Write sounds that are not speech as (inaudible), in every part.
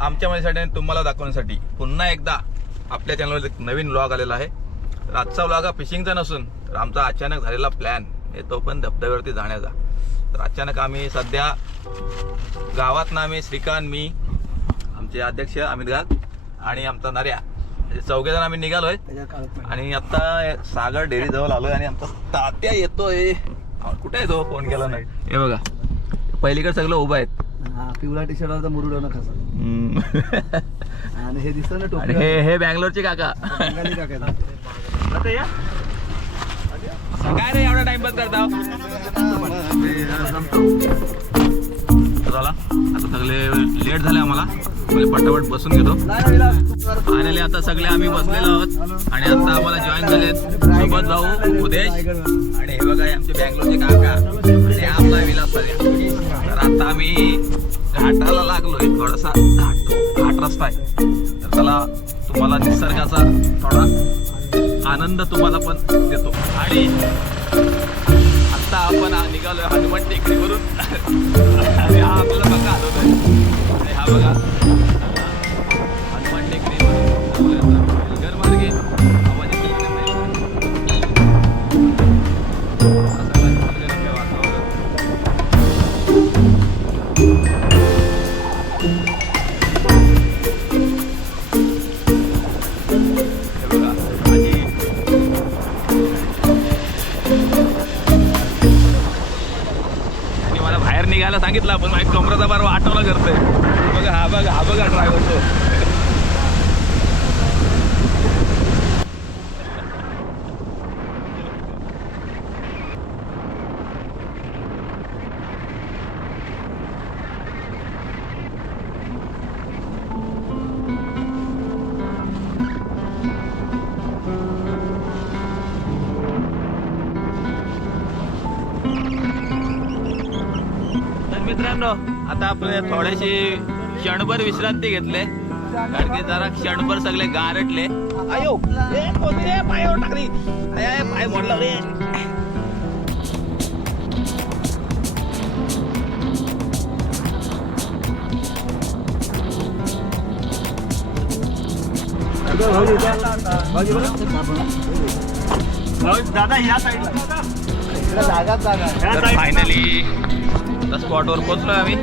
दाखवण्यासाठी आणि तुम्हाला दाखवण्यासाठी पुन्हा एकदा आपल्या चॅनलवर एक नवीन व्लॉग आलेला आहे. रातचा आजचा व्लॉग हा फिशिंगचा नसून तर आमचा अचानक झालेला प्लॅन हे तो पण धबधब्यावरती जाण्याचा. तर अचानक आम्ही सध्या गावात ना आम्ही श्रीकांत मी आमचे अध्यक्ष अमित गाग आणि आमचा नर्या म्हणजे चौघेजण आम्ही निघालोय. आणि आता सागर डेअरी जवळ आलोय आणि आमचा तात्या येतोय. कुठे येतो फोन केला नाही. हे बघा पहिलीकडे सगळं उभं आहेत. पिवळा टी शर्ट मुरुडवणं खसा. हम्म. आणि हे दिसतं ना आणि टोपी हे हे बँगलोरचे काका. बंगाली काय रे एवढा टाइमपास करता? झाला आता सगळे लेट झाले आम्हाला. पहिले पटापट बसून घेतो. फायनली आता सगळे आम्ही बसलेलो आहोत. आणि आता आम्हाला जॉईन झालेत सोबत भाऊ उदेश. आणि हे बघा हे आमचे बँगलोरचे काका. आणि आपला विलास तर आता आम्ही घाटाला लागलोय थोडासा घाट घाट रस्ता आहे. तर त्याला तुम्हाला निसर्गाचा थोडा आनंद तुम्हाला पण देतो. आणि आता आपण निघालोय हनुमान टेकडीवरून. (laughs) आणि हा आपल्याला बघा आलो हा बघा सांगितलं पण माझ्या कमराचा बार आठवला करतोय. बघा हा बघा हा बघा ड्रायव्हर तो. मित्रांनो आता आपण थोड्याशी क्षणभर विश्रांती घेतले. कारण की जरा क्षणभर सगळे गारटले ए, कोणते? पायावर टाकली. आय, आय, पाय मोडला रे. दादा या साईडला जागा तर फायनली आता स्पॉटवर पोहोचलोय आम्ही.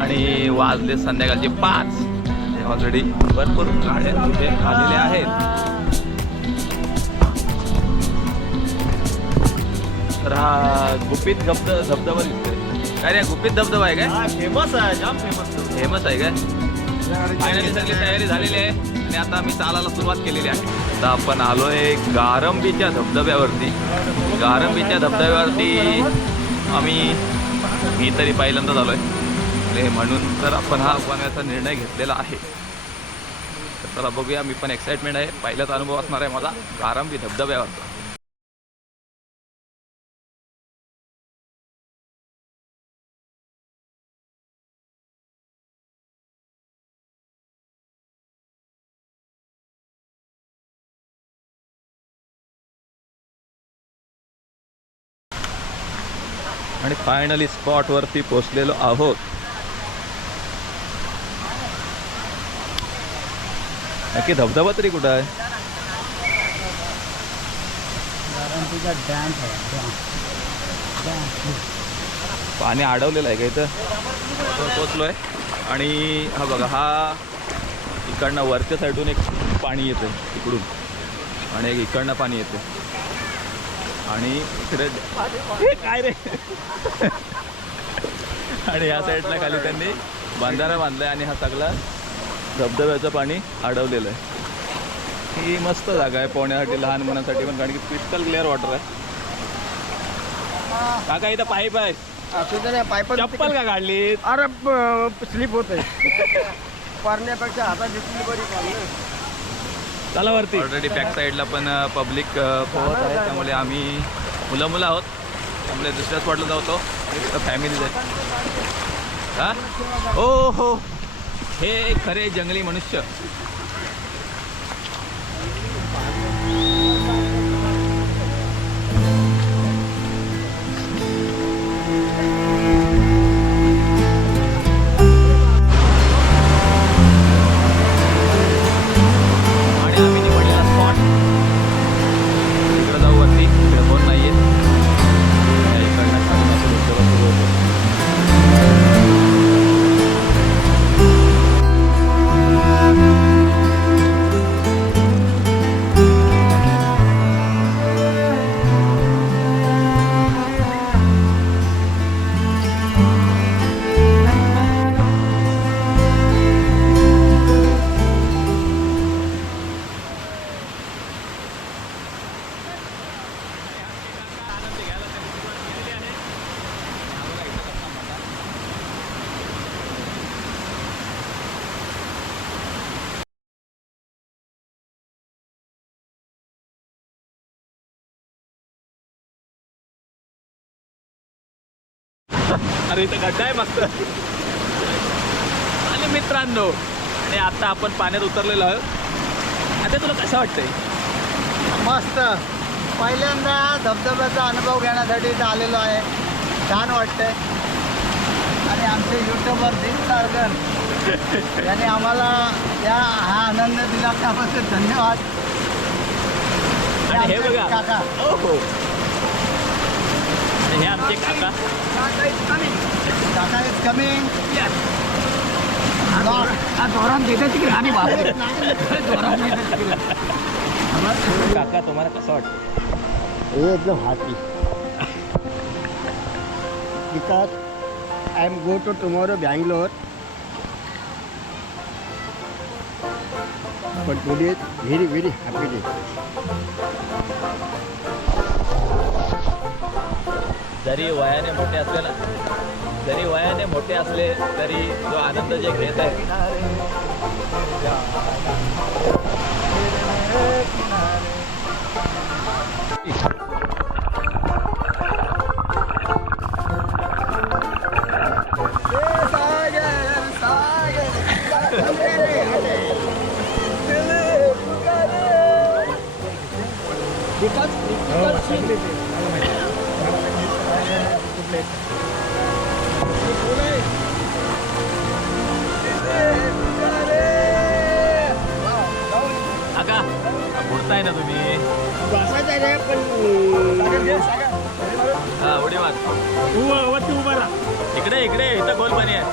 आणि वाजले संध्याकाळचे पाच. ऑलरेडी भरपूर गाड्या तिथे आलेल्या आहेत. तर हा गुपित धबध धबधबा दिसतोय. काय रे गुपित धबधबा आहे काय? फेमस आहे जाम फेमस फेमस आहे काय? फायनली सगळी तयारी झालेली आहे. आणि आता आम्ही चालायला सुरुवात केलेली आहे. आता आपण आलोय गारंबीच्या धबधब्यावरती. गारंबीच्या धबधब्यावरती आम्ही मी तरी पहिल्यांदाच आलोय. आणि म्हणून तर आपण हा बनवायचा निर्णय घेतलेला आहे. तर चला बघूया मी पण एक्साइटमेंट आहे. पहिलाच अनुभव असणार आहे माझा. गारंबी धबधब्यावरचा. आणि फायनली स्पॉटवरती पोचलेलो आहोत. नक्की धबधबा तरी कुठं आहे? पाणी अडवलेलं आहे का इथं? पोचलोय आणि हा बघा हा इकडनं वरच्या साईडून एक पाणी येतं इकडून. आणि एक इकडनं पाणी येतं आणि इकडे हे काय रे? आणि ह्या साईडला खाली त्यांनी बांधारा बांधलाय आणि हा सगळा धबधब्याचं पाणी अडवलेलं आहे. ही मस्त जागा आहे पोहण्यासाठी लहान मुलांसाठी पण कारण की क्रिस्टल क्लिअर वॉटर आहे. काका इथं पाईप आहे. पायप चप्पल का काढली अरे स्लिप होत आहे (laughs) पारण्यापेक्षा हातात घेतली बरी तलावरती. चला वरती ऑलरेडी बॅक साईडला पण पब्लिक पोहत आहे. त्यामुळे आम्ही मुलं मुलं आहोत. त्यामुळे दुसऱ्या स्पॉटला जातो. फॅमिली आहे हा? ओ हो. हे खरे जंगली मनुष्य. अरे इथं गड्डा आहे मस्त. आणि मित्रांनो आणि आता आपण पाण्यात उतरलेलो आहोत. आता तुला कसं वाटतंय? मस्त. पहिल्यांदा धबधब्याचा अनुभव घेण्यासाठी इथं आलेलो आहे. छान वाटतंय. आणि आमचे युट्यूबर दिल सारकर यांनी आम्हाला या हा आनंद दिला त्याबद्दल धन्यवाद. हे बघा. काका. हो हो. आणि हे आमचे काका काका इज कमिंग बापरे काका तुम्हाला कसं वाटतं एकदम happy because I am go to tomorrow Bangalore. But today very very happy day. जरी वयाने मोठे असले ना जरी वयाने मोठे असले तरी जो आनंद जे घेत आहे काका बुडताय ना तुम्ही. हा उडी मार. इकडे इकडे इथं गोल पाणी आहे.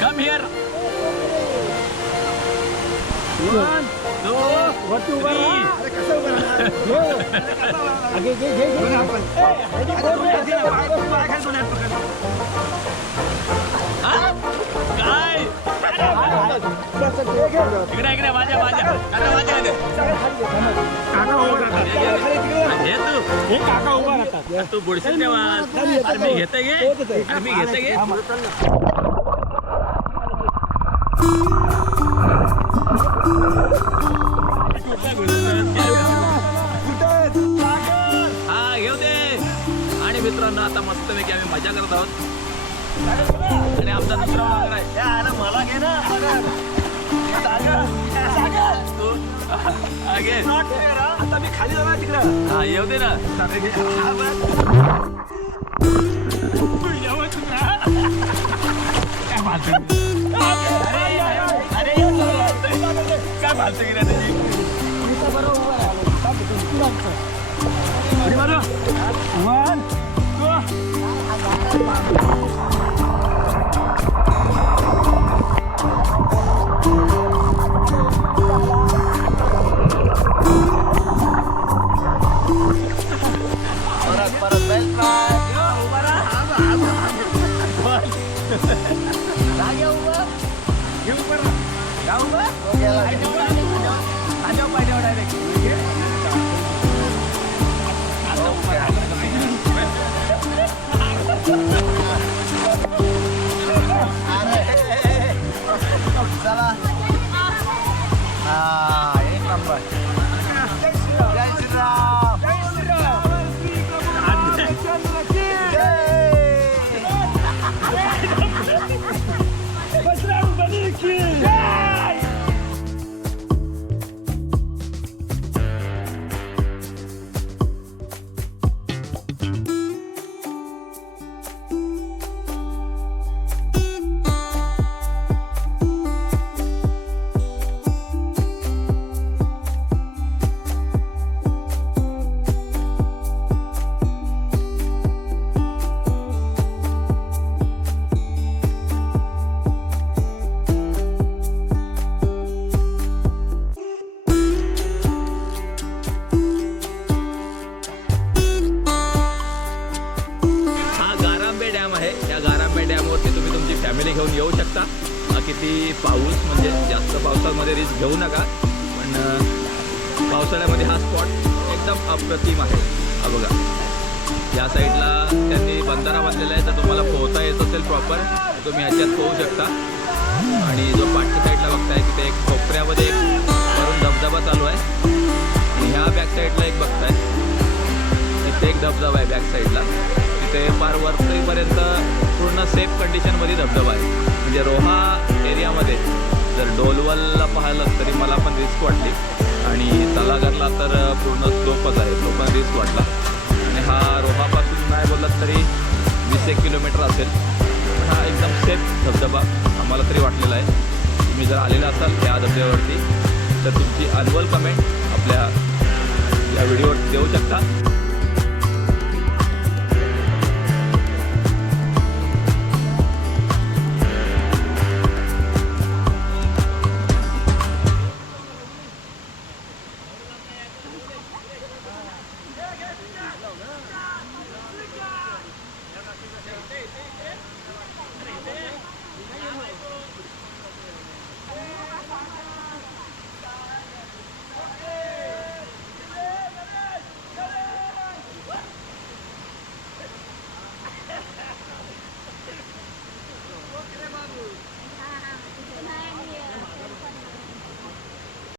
Come here one two three काय? इकडे इकडे माझ्या माझ्या काका माझ्या इकडे. हे तू. हे काका उभा राहतात. तू बुडशील तेव्हा. अरे मी घेते घे अरे मी घेते घे हा घेऊ दे आणि मित्रांनो आता मस्तपैकी आम्ही मजा करत आहोत आणि आमचा दुसरा मागणार आहे मला घे ना हा, आता मी खाली जाणार तिकडं हा येऊ दे ना काय फालतू की नाही त्याची परत अ, पाऊस म्हणजे जास्त पावसामध्ये रिस्क घेऊ नका. पण पावसाळ्यामध्ये हा स्पॉट एकदम अप्रतिम आहे. हा बघा. या साईडला त्यांनी बंधारा बांधलेला आहे तर तुम्हाला पोहता येत असेल प्रॉपर तुम्ही ह्याच्यात पोहू शकता. आणि जो पाठच्या साईडला बघताय तिथे एक कोपऱ्यामध्ये एक वरून धबधबा चालू आहे. आणि ह्या बॅक साईडला एक बघताय. तिथे एक धबधबा आहे बॅक साईडला तिथे फार वरतीपर्यंत पूर्ण सेफ कंडिशनमध्ये धबधबा आहे. म्हणजे रोहा एरियामध्ये. जर डोलवलला पाहिलं तरी मला पण रिस्क वाटली. आणि तलागरला तर पूर्ण स्लोपच आहे. तो पण रिस्क वाटला. आणि हा रोहापासून नाही बोललात तरी वीस एक किलोमीटर असेल. पण हा एकदम सेफ धबधबा आम्हाला तरी वाटलेला आहे. तुम्ही जर आलेला असाल या धबधब्यावरती तर तुमची अनवल कमेंट आपल्या या व्हिडिओवर देऊ शकता.